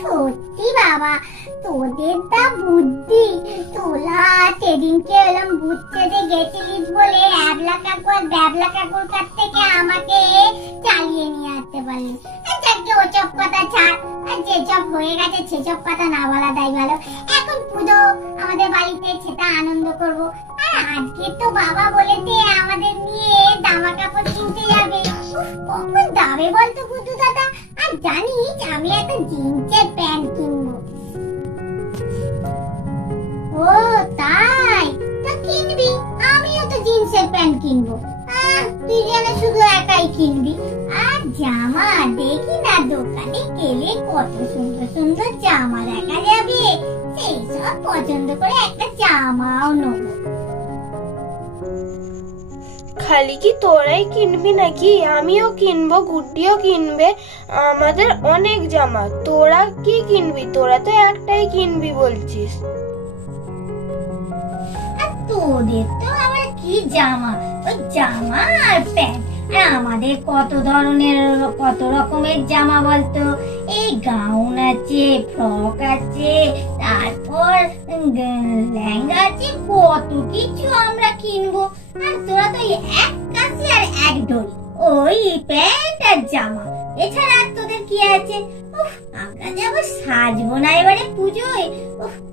সত্যি বাবা, তোদের তা বুদ্ধি। তোলা সেদিনকে এলাম বুঝতে গেছিলিস বলে অ্যাবলা কাকু আর ব্যাবলা কাকুর কাছ থেকে আমাকে চালিয়ে নিয়ে আসতে পারলি। যাকে ওসব কথা ছাড়, আর যেসব হয়ে গেছে সেসব কথা না বলাটাই ভালো। এখন পুজো আমাদের বাড়িতে, সেটা আনন্দ করব। আর আজকে তো বাবা বলেছে আমাদের নিয়ে জামা কাপড় কিনতে যাবে। কখন যাবে বলতো গুড্ডু দাদা? আর জানিস আমি একটা জিন্সের প্যান্ট কিনবো। ও তাই? তা কিনবি, আমিও তো জিন্সের প্যান্ট কিনবো। তুই যেন শুধু একাই কিনবি। আর জামা দেখি না দোকানে গেলে কত সুন্দর সুন্দর জামা দেখা যাবে, সেই সব পছন্দ করে একটা জামাও নেবো। খালি কি তোরাই কিনবি নাকি? আমিও কিনবো, গুড্ডিও কিনবে। আমাদের অনেক জামা। তোরা কি কিনবি? তোরা তো একটাই কিনবি বলছিস। তোদের তো আবার কি জামা, ওই জামা আর প্যান্ট। আর আমাদের কত ধরনের কত রকমের জামা বলতো। এই গাউন আছে, ফ্রক আছে, তারপর লেহেঙ্গা আছে, কত কিছু আমরা কিনবো। আর তোরা তো এক কাছে আর এক দড়ি, ওই প্যান্ট আর জামা, এছাড়া আর তোদের কি আছে? আমরা যাব সাজবো না এবারে পুজোয়।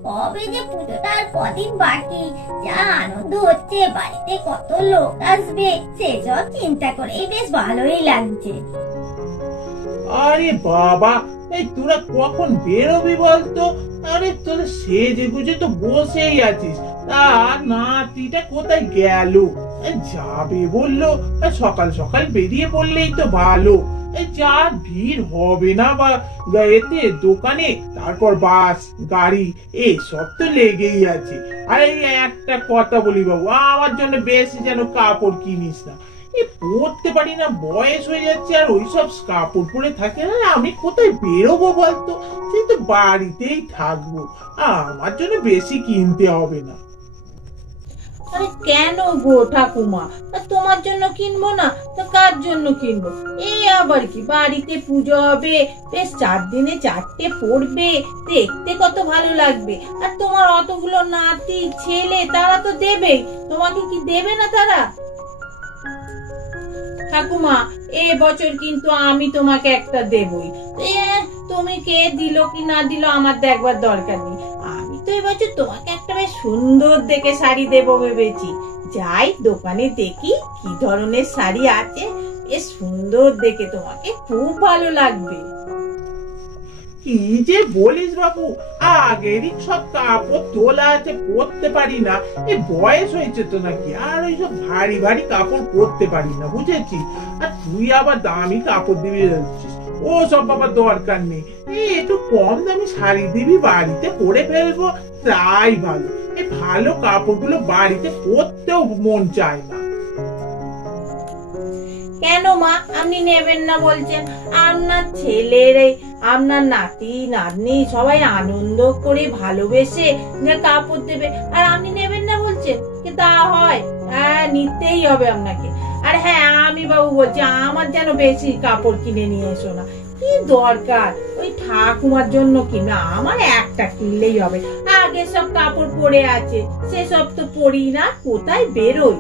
কবে যে পুজোটা আর কদিন বাকি, যা আনন্দ হচ্ছে, বাড়িতে কত লোক আসবে, সেসব চিন্তা করে বেশ ভালোই লাগছে। আরে বাবা, এই তোরা কখন বেরোবি বলতো? আরে তোরা সেজে গুজে তো বসেই আছিস। আর নাতিটা কোথায় গেল? যাবে বললো, সকাল সকাল বেরিয়ে পড়লেই তো ভালো। যা ভিড় হবে না বা এতে দোকানে, তারপর বাস গাড়ি এসব তো লেগেই আছে। আর এই একটা কথা বলি বাবু, আমার জন্য বেশি যেন কাপড় কিনিস না। পড়তে পারি না, বয়স হয়ে যাচ্ছে, আর ওইসব কাপড় পরে থাকে না। আমি কোথায় বেরোবো বলতো? সে তো বাড়িতেই থাকবো, আমার জন্য বেশি কিনতে হবে না। আরে কেন গো ঠাকুমা, তোমার জন্য কিনবো না তো কার জন্য কিনবো? এই আবার কি, বাড়িতে পুজো হবে, বেশ 4 দিনে 4টে পড়বে, দেখতে কত ভালো লাগবে। আর তোমার অতগুলো নাতি ছেলে, তারা তো দেবে, তোমাকে কি দেবে না তারা? ঠাকুমা, এ বছর কিন্তু আমি তোমাকে একটা দেবই। তুমি কে দিল কি না দিল আমার দেখবার দরকার নেই। আমি তো এবছর তোমাকে একটা বেশ সুন্দর দেখে শাড়ি দেবো ভেবেছি। যাই দোকানে দেখি কি ধরনের শাড়ি আছে, বেশ সুন্দর দেখে, তোমাকে খুব ভালো লাগবে। কি যে বলিস বাবু, আগেরই সব কাপড় তোলা আছে, পরতে পারি না। এই বয়স হয়েছে তো নাকি, আর ওইসব ভারী ভারী কাপড় পরতে পারি না, বুঝেছি। আর তুই আবার দামি কাপড় দিবি যাচ্ছিস, ও সব বাবার দরকার নেই। একটু কম দামি শাড়ি দিবি, বাড়িতে পরে ফেলবো, তাই ভালো। এই ভালো কাপড়গুলো বাড়িতে পরতেও মন চায় না। কেন মা, আপনি নেবেন না বলছেন? আপনার ছেলের, আপনার নাতি নাতনি সবাই আনন্দ করে ভালোবেসে কাপড় দেবে, আর আপনি নেবেন না বলছেন? কি তা হয়? হ্যাঁ, নিতেই হবে আপনাকে। আর হ্যাঁ, আমি বাবু বলছি, আমার যেন বেশি কাপড় কিনে নিয়ে এসো না। কি দরকার, ওই ঠাকুমার জন্য কিনা, আমার একটা কিনলেই হবে। আগে সব কাপড় পরে আছে, সেসব তো পরি না, কোথায় বেরোই।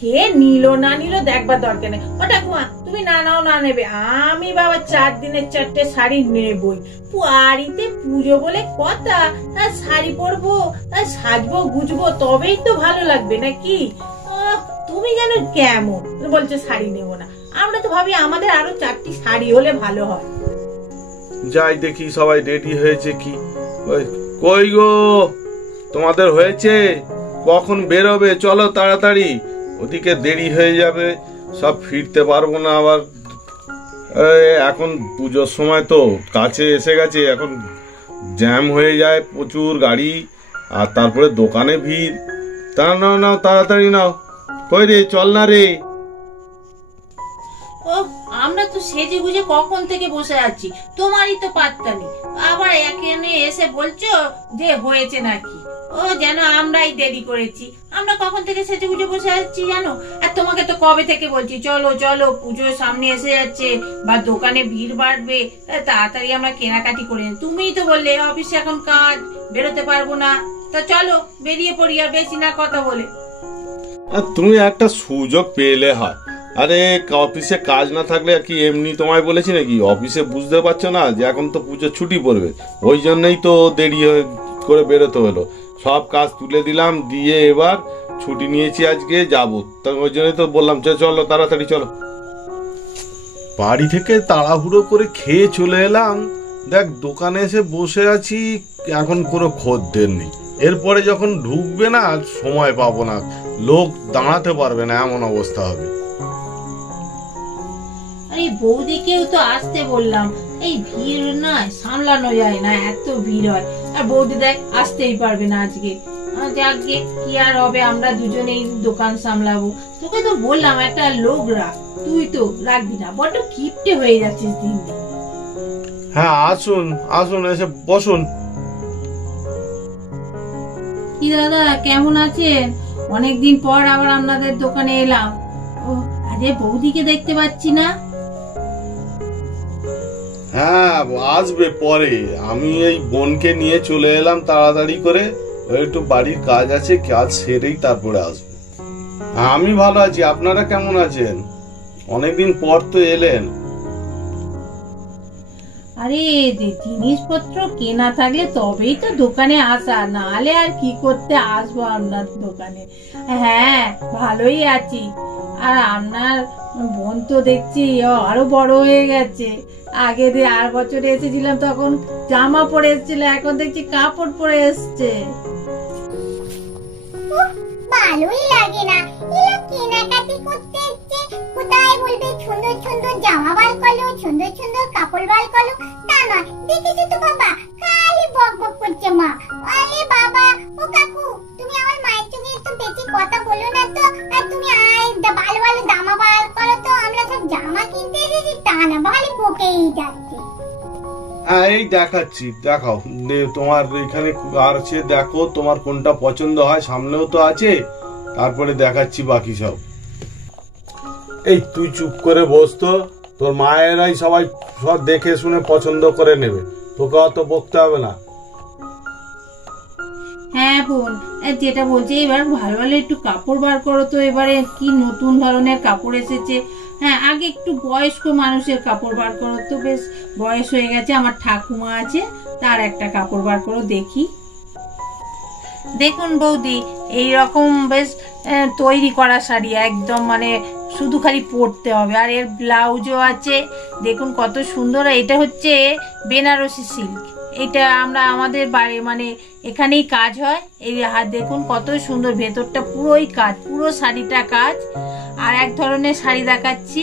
কে নিল না নিল দেখবার দরকার নেই। ও ঠাকুমা, তুমি না নাও না নেবে, আমি বাবা 4 দিনের 4টে শাড়ি নেবই। বাড়িতে পুজো বলে কথা, আর শাড়ি পরবো, আর সাজবো গুজবো, তবেই তো ভালো লাগবে নাকি? তুমি যেন কেমন বলছো শাড়ি নেবো না। আমরা তো ভাবি আমাদের আরো 4টি শাড়ি হলে ভালো হয়। যাই দেখি সবাই রেডি হয়েছে কি। কই গো, তোমাদের হয়েছে? কখন বেরোবে? চলো তাড়াতাড়ি, ওদিকে দেরি হয়ে যাবে, সব ফিরতে পারবো না আবার। এখন পুজোর সময় তো কাছে এসে গেছে, এখন জ্যাম হয়ে যায়, প্রচুর গাড়ি, আর তারপরে দোকানে ভিড়। তা নাও নাও, তাড়াতাড়ি নাও। কই রে, চল না রে। ও আমরা তো সেজে গুজে কখন থেকে বসে আছি, তোমারই তো পাত্তা নেই। আবার এখানে এসে বলছো যে হয়েছে নাকি। ও যেন আমরাই দেরি করেছি। আমরা কখন থেকে সেজে গুজে বসে আছি জানো? আর তোমাকে তো কবে থেকে বলছি চলো চলো, পুজোর সামনে এসে যাচ্ছে বা দোকানে ভিড় বাড়বে, তাড়াতাড়ি আমরা কেনাকাটি করে। তুমিই তো বললে অফিসে এখন কাজ, বেরোতে পারবো না। তা চলো বেরিয়ে পড়ি, আর বেশি না কথা বলে। আর তুমি একটা সুযোগ পেলে হয়। আরে অফিসে কাজ না থাকলে কি এমনি তোমায় বলেছি নাকি? অফিসে বুঝতে পারছো না যে এখন তো পুজোর ছুটি পড়বে, ওই জন্যই তো দেরি করে বেরোতে হলো। সব কাজ তুলে দিলাম, দিয়ে এবার ছুটি নিয়েছি, আজকে যাবো। তা ওই জন্যই তো বললাম চলো তাড়াতাড়ি চলো। বাড়ি থেকে তাড়াহুড়ো করে খেয়ে চলে এলাম, দেখ দোকানে এসে বসে আছি, এখন কোনো খদ্দের নেই। এরপরে যখন ঢুকবে না সময় পাবো না, লোক দাঁড়াতে পারবে না, এমন অবস্থা হবে। আরে বৌদিকেও তো আসতে বললাম, এই ভিড় না সামলানো যায় না, এত ভিড় হয়। আর বৌদি দেখ আসতেই পারবে না আজকে। যাকে কি আর হবে, আমরা দুজনেই দোকান সামলাবো। তোকে তো বললাম একটা লোক রাখ, তুই তো রাখবি না, বড্ড কিপটে হয়ে যাচ্ছিস দিন দিন। হ্যাঁ আসুন আসুন, এসে বসুন। কি দাদা কেমন আছেন? অনেকদিন পর আবার আপনাদের দোকানে এলাম। ও আরে বৌদিকে দেখতে পাচ্ছি না। হ্যাঁ আসবে পরে, আমি এই বোনকে নিয়ে চলে এলাম তাড়াতাড়ি করে, ওই একটু বাড়ির কাজ আছে, কাজ সেরেই তারপরে আসবে। আমি ভালো আছি, আপনারা কেমন আছেন? অনেকদিন পর তো এলেন। আরে জিনিসপত্র কেনা থাকলে তবেই তো দোকানে আসা, নাহলে আর কি করতে আসবো আপনার দোকানে। হ্যাঁ ভালোই আছি। আর আপনার বোন তো দেখছি আরো বড় হয়ে গেছে। আগে আর বছরে এসেছিলাম তখন জামা পরে এসেছিল, এখন দেখছি কাপড় পরে এসছে। ভালোই লাগে না, এরা কেনাকাটি করতে এসছে, কোথায় বলবে সুন্দর সুন্দর জামা বার করলো, সুন্দর সুন্দর কাপড় বার করলো, তা নয়। দেখেছো তো বাবা, খালি বক বক করছে মা। আরে বাবা, ও কাকু তুমি আমার মায়ের সঙ্গে একটু বেশি কথা বলো না তো। আর তুমি ভালো ভালো জামা বার করো তো, আমরা সব জামা কিনতে এসেছি তা না, ভালো বকেই যাচ্ছে। এই দেখাচ্ছি, দেখাও তোমার এখানে আছে, দেখো তোমার কোনটা পছন্দ হয়, সামনেও তো আছে, তারপরে দেখাচ্ছি বাকি সব। এই তুই চুপ করে বসতো, তোর মায়েরাই সবাই সব দেখে শুনে পছন্দ করে নেবে, তোকে অত বকতে হবে না। হ্যাঁ বোন, যেটা বলছে এবার ভালো ভালো একটু কাপড় বার করো তো। এবারে কি নতুন ধরনের কাপড় এসেছে। হ্যাঁ আগে একটু বয়স্ক মানুষের কাপড় বার করো তো, বেশ বয়স হয়ে গেছে, আমার ঠাকুমা আছে, তার একটা কাপড় বার করো দেখি। দেখুন বৌদি, এই রকম বেশ তৈরি করা শাড়ি, একদম মানে শুধু খালি পরতে হবে। আর এর ব্লাউজও আছে, দেখুন কত সুন্দর। এটা হচ্ছে বেনারসি সিল্ক, এটা আমরা আমাদের বাড়ি মানে এখানেই কাজ হয়। এই হাত দেখুন কত সুন্দর, ভেতরটা পুরোই কাজ, পুরো শাড়িটা কাজ। আর এক ধরনের শাড়ি দেখাচ্ছি,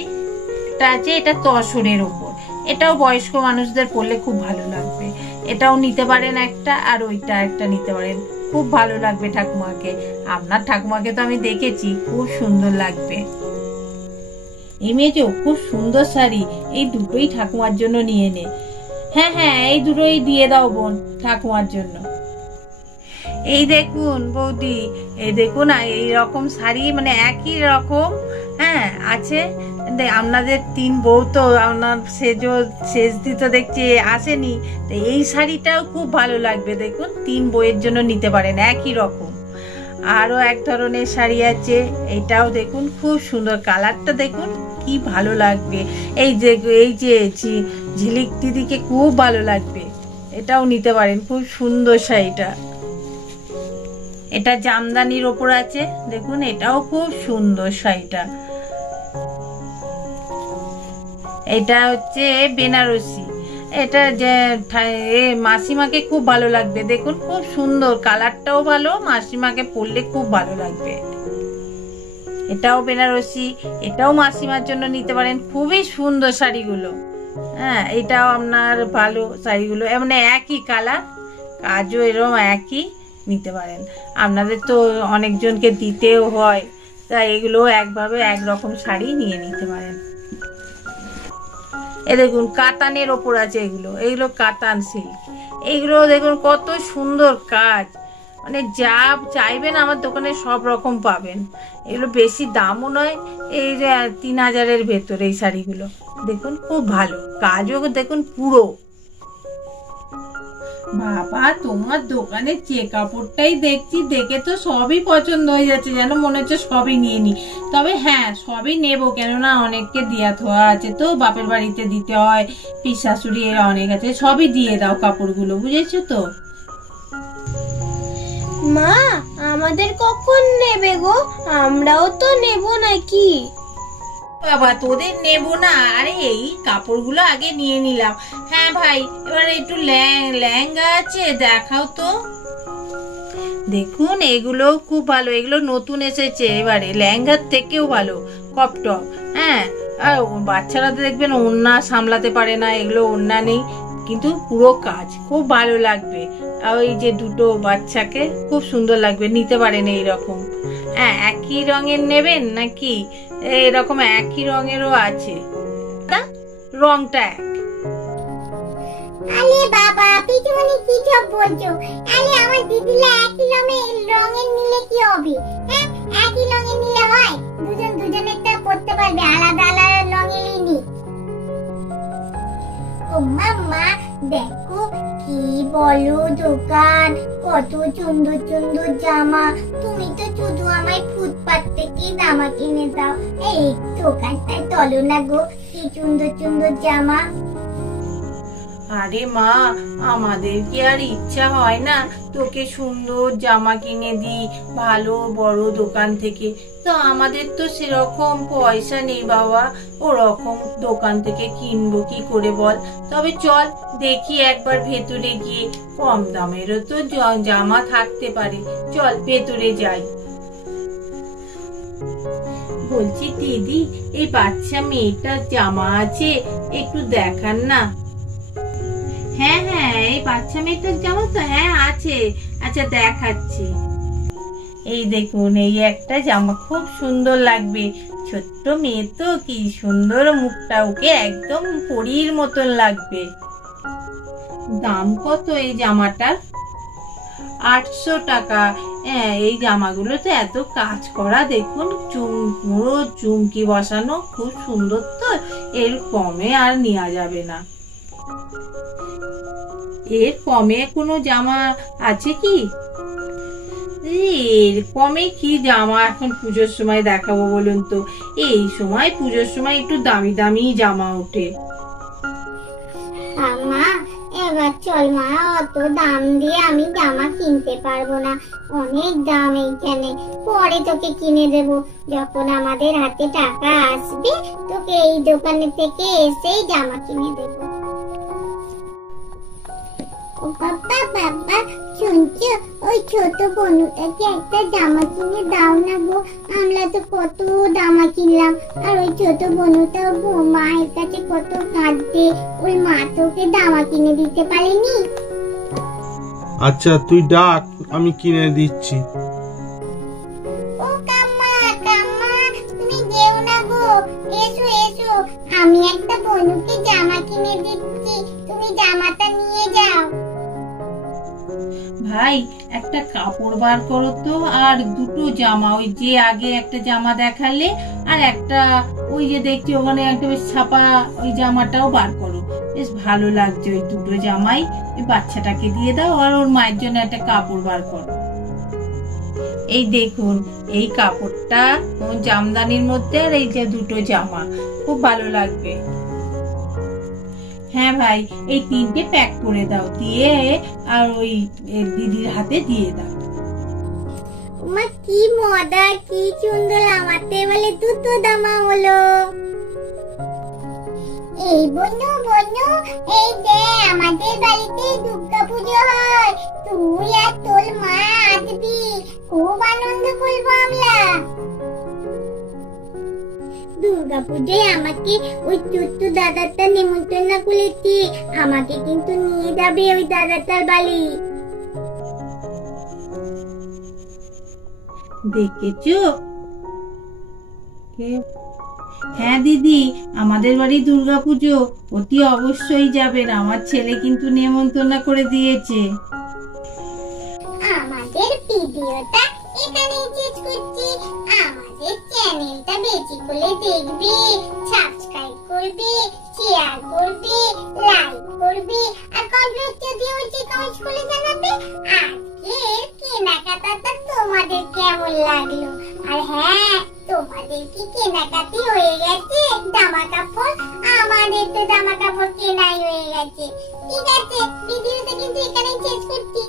এটা আছে, এটা তসরের উপর, এটাও বয়স্ক মানুষদের পরলে খুব ভালো লাগবে। এটাও নিতে পারেন একটা, আর ওইটা একটা নিতে পারেন, খুব ভালো লাগবে ঠাকুমাকে। আপনার ঠাকুমাকে তো আমি দেখেছি, খুব সুন্দর লাগবে। এই মেয়েও খুব সুন্দর শাড়ি, এই দুটোই ঠাকুমার জন্য নিয়ে নে। হ্যাঁ হ্যাঁ এই দুটোই দিয়ে দাও বোন ঠাকুমার জন্য। এই দেখুন বৌদি, এই দেখুন এই রকম শাড়ি মানে একই রকম হ্যাঁ আছে। আপনাদের তিন বউ তো আপনার শেষ দিতে দেখছি আসেনি, তো এই শাড়িটাও খুব ভালো লাগবে। দেখুন তিন বউয়ের জন্য নিতে পারেন, একই রকম। আরো এক ধরনের শাড়ি আছে, এটাও দেখুন খুব সুন্দর, কালারটা দেখুন কি ভালো লাগবে। এই যে ঝিলিক দিদিকে খুব ভালো লাগবে, এটাও নিতে পারেন, খুব সুন্দর শাড়িটা। এটা জামদানির ওপর আছে, দেখুন এটাও খুব সুন্দর শাড়িটা। এটা হচ্ছে বেনারসি, এটা যে মাসিমাকে খুব ভালো লাগবে, দেখুন খুব সুন্দর, কালারটাও ভালো, মাসিমাকে পরলে খুব ভালো লাগবে। এটাও বেনারসি, এটাও মাসিমার জন্য নিতে পারেন, খুবই সুন্দর শাড়িগুলো। হ্যাঁ এটাও আপনার ভালো শাড়িগুলো, মানে একই কালার, কাজও এরকম একই, নিতে পারেন। আপনাদের তো অনেকজনকে দিতেও হয়, তাই এগুলো একভাবে একরকম শাড়ি নিয়ে নিতে পারেন। এ দেখুন কাতানের ওপর আছে, এগুলো এগুলো কাতান সিল্ক। এইগুলো দেখুন কত সুন্দর কাজ, মানে যা চাইবেন আমার দোকানে সব রকম পাবেন। এগুলো বেশি দামও নয়, এই যে 3000-এর ভেতরে এই শাড়িগুলো দেখুন, খুব ভালো কাজও দেখুন পুরো। বাবা, তোমার দোকানে যে কাপড়টাই দেখছি, দেখে তো সবই পছন্দ হয়ে যাচ্ছে, যেন মনে হচ্ছে সবই নিয়ে নি। তবে হ্যাঁ, সবই নেবো, কেননা অনেককে দিয়া থোয়া আছে তো, বাপের বাড়িতে দিতে হয়, পিস শাশুড়ি এরা অনেক আছে, সবই দিয়ে দাও কাপড়গুলো, বুঝেছো তো? মা, আমাদের কখন নেবে গো? আমরাও তো নেব নাকি? বাবা, তোদের নেব না, আরে এই কাপড়গুলো আগে নিয়ে নিলাম। হ্যাঁ ভাই, এবার একটু লেহেঙ্গা আছে, দেখাও তো। দেখুন এগুলো খুব ভালো, এগুলো নতুন এসেছে এবারে, লেহেঙ্গার থেকেও ভালো, কপটপ। হ্যাঁ, আর বাচ্চারা তো দেখবেন ওড়না সামলাতে পারে না, এগুলো ওড়না নেই, কিন্তু পুরো কাজ খুব ভালো লাগবে। আর ওই যে দুটো বাচ্চাকে খুব সুন্দর লাগবে, নিতে পারেন এইরকম। হ্যাঁ, একই রঙের নেবেন নাকি? এরকম একই রঙেরও আছে, রংটা এক। আরে বাবা, পিছুমনি কি সব বলছো? আরে আমার দিদিরা একই রঙের নিলে কি হবে? হ্যাঁ, একই রঙের নিলে হয়? দুজনেরটা পড়তে পারবে, আলাদা আলাদা রঙেরই নি। ও মাম্মা, দেখো কি বলো দোকান, কত সুন্দর সুন্দর জামা। তুমি তো শুধু আমায় ফুটপাত থেকে জামা কিনে দাও, এই দোকানটায় চলো না গো, কি সুন্দর সুন্দর জামা। আরে মা, আমাদের কি আর ইচ্ছা হয় না তোকে সুন্দর জামা কিনে দিই ভালো বড় দোকান থেকে? তো আমাদের তো সেরকম পয়সা নেই বাবা, ওরকম দোকান থেকে কিনবো কি করে বল? তবে চল দেখি একবার ভেতরে গিয়ে, কম দামেরও তো জামা থাকতে পারে, চল ভেতরে যাই। বলছি দিদি, এই বাচ্চা মেয়েটার জামা আছে, একটু দেখান না। হ্যাঁ হ্যাঁ, এই বাচ্চা মেয়েটার জামা তো হ্যাঁ আছে, আচ্ছা দেখাচ্ছি। এই দেখুন, এই একটা জামা খুব সুন্দর লাগবে, ছোট্ট মেয়ে তো, কি সুন্দর মুখটা, ওকে একদম পরীর মতন লাগবে। দাম কত এই জামাটার? 800 টাকা। হ্যাঁ, এই জামাগুলো তো এত কাজ করা, দেখুন পুরো চুমকি বসানো, খুব সুন্দর তো, এর কমে আর নেওয়া যাবে না। এর কমে কোনো জামা আছে কি? এর কমে কি জামা এখন পুজোর সময় দেখাবো বলুন তো? এই সময় পুজোর সময় একটু দামি দামি জামা ওঠে। মা, এবার চল মা, অত দাম দিয়ে আমি জামা কিনতে পারবো না, অনেক দাম এইখানে। পরে তোকে কিনে দেব, যখন আমাদের হাতে টাকা আসবে তোকে এই দোকানে থেকে এসেই জামা কিনে দেব। ও বাবা বাবা, শুনছো? ওই ছোট বনুটাকে একটা জামা কিনে দাও না গো, আমরা তো কত জামা কিনলাম, আর ওই ছোট বনুটা মায়ের কাছে কত কাঁদছে, ওই মা তোকে জামা কিনে দিতে পারেনি। আচ্ছা তুই ডাক, আমি কিনে দিচ্ছি। ও কাম্মা কাম্মা, তুমি যেও না গো, এসো এসো, আমি একটা বনুকে জামা কিনে দিচ্ছি, তুমি জামাটা নিয়ে যাও। ভাই, একটা কাপড় বার করো তো, আর দুটো জামা, ওই যে আগে একটা জামা দেখালে, আর একটা ওই যে দেখছি ওখানে একটা বেশ ছাপা, ওই জামাটাও বার করো, বেশ ভালো লাগছে ওই দুটো জামাই। ওই বাচ্চাটাকে দিয়ে দাও, আর ওর মায়ের জন্য একটা কাপড় বার করো। এই দেখুন, এই কাপড়টা জামদানির মধ্যে, আর এই যে দুটো জামা, খুব ভালো লাগবে। হ্যাঁ ভাই, এই 3টে প্যাক করে দাও, দিয়ে আর ওই দিদির হাতে দিয়ে দাও। মা, কি মজা, কি সুন্দর, আমাতে বলে দুটো জামা হলো। এই বনু বনু, এই যে আমাদের বাড়িতে দুর্গা পুজো হয়, তুই আর তোর মা আসবি, খুব আনন্দ করবো আমরা। দুর্গা পুজোয় আমাকে ওই ছোট্ট দাদাটা নিমন্ত্রণ করেছি, আমাকে কিন্তু নিয়ে যাবে ওই দাদাটার বাড়ি। দেখেছো হ্যাঁ দিদি, আমাদের বাড়ি দুর্গাপুজো, অতি অবশ্যই যাবেন। আমার ছেলে কিন্তু নেমন্তন্ন করে দিয়েছে। আমাদের ভিডিওটা এখানেই শেষ করছি। আমাদের চ্যানেলটা বেশি করে দেখবে, সাবস্ক্রাইব করবে, শেয়ার করবে, লাইক করবে, আর কমেন্ট যদি হচ্ছে কমেন্ট করে জানাবে আজকের কেনাকাটাটা তোমাদের কেমন লাগলো। আর হ্যাঁ, তোমাদের কি কেনাকাটি হয়ে গেছে জামা কাপড়? আমাদের তো জামা কাপড় কেনাই হয়ে গেছে। ঠিক আছে, ভিডিওটা কিন্তু এখানেই শেষ করছি।